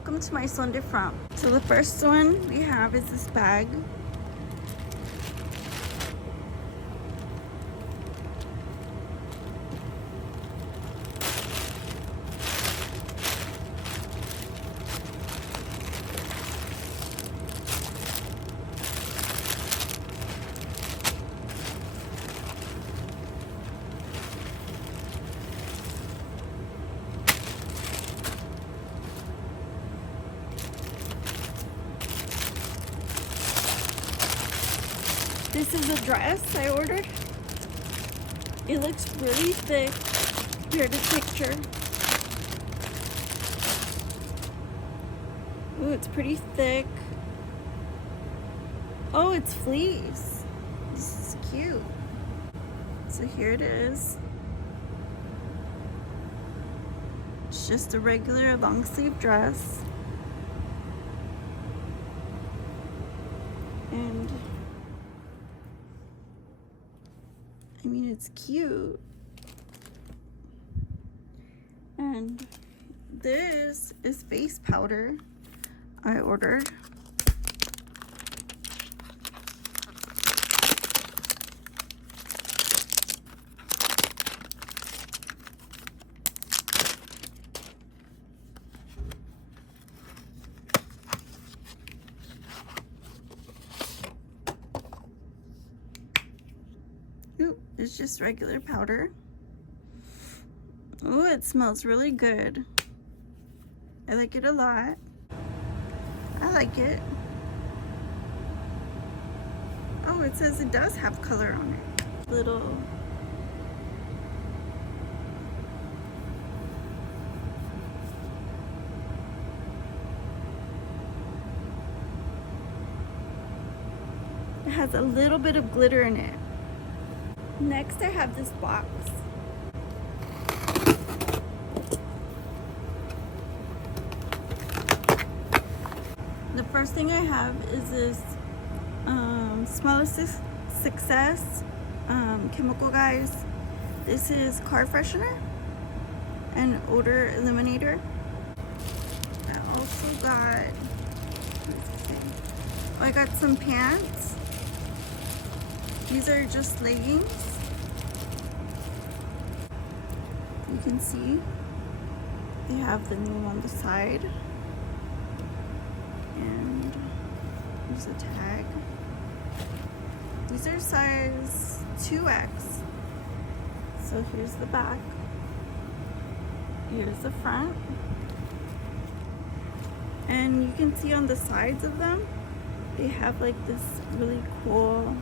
welcome to my Son de France. So the first one we have is this bag. This is a dress I ordered. It looks really thick. Here's the picture. Ooh, it's pretty thick. Oh, it's fleece. This is cute. So here it is. It's just a regular long sleeve dress. And I mean, it's cute. And this is face powder I ordered. Ooh, it's just regular powder. Ooh, it smells really good. I like it a lot. I like it. Oh, it says it does have color on it. Little it has a little bit of glitter in it. Next, I have this box. The first thing I have is this Smell of Success chemical guys. This is car freshener and odor eliminator. I also got, I got some pants. These are just leggings. You can see they have the name on the side. And there's a tag. These are size 2X. So here's the back. Here's the front. And you can see on the sides of them, they have like this really cool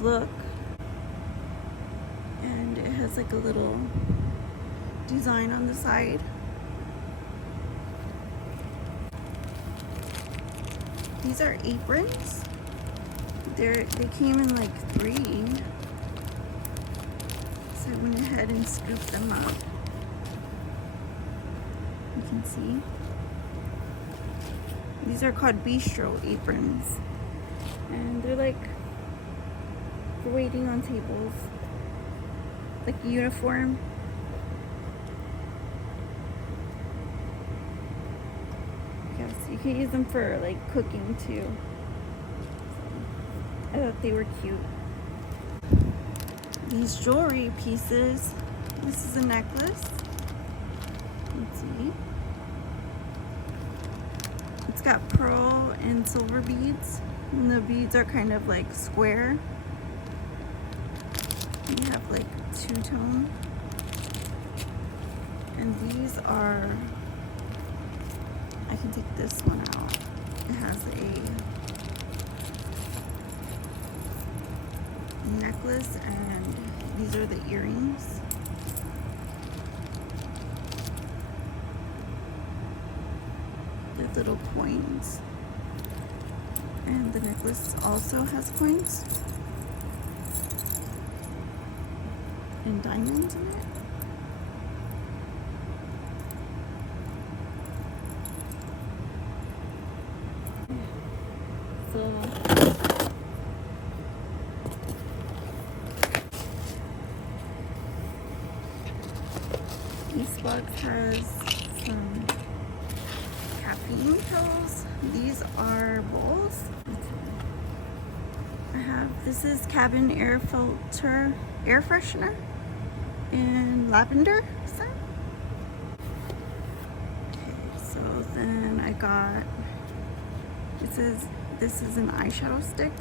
look. And it has like a little design on the side. These are aprons. They came in like 3. So I went ahead and scooped them up. You can see. These are called bistro aprons. And they're like for waiting on tables. Like a uniform. Yes, you can use them for like cooking too. I thought they were cute. These jewelry pieces. This is a necklace. Let's see. It's got pearl and silver beads. And the beads are kind of like square. You have like 2-tone. And these are, I can take this one out. It has a necklace and these are the earrings. The little coins. And the necklace also has coins. And diamonds in it. So this box has some bowls. I have, this is cabin air filter, air freshener in lavender scent. Okay, so then I got, this is an eyeshadow stick.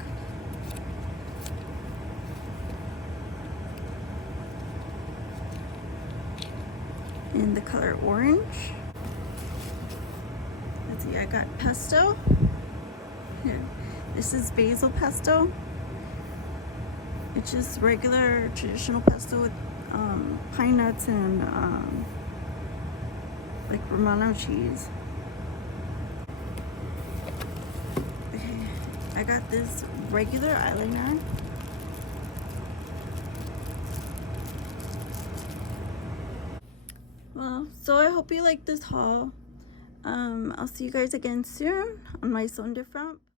In the color orange. Let's see, I got pesto. Here, this is basil pesto. It's just regular traditional pesto with pine nuts and like Romano cheese. Okay, I got this regular eyeliner. Well, so I hope you like this haul. I'll see you guys again soon on my Sonderfront.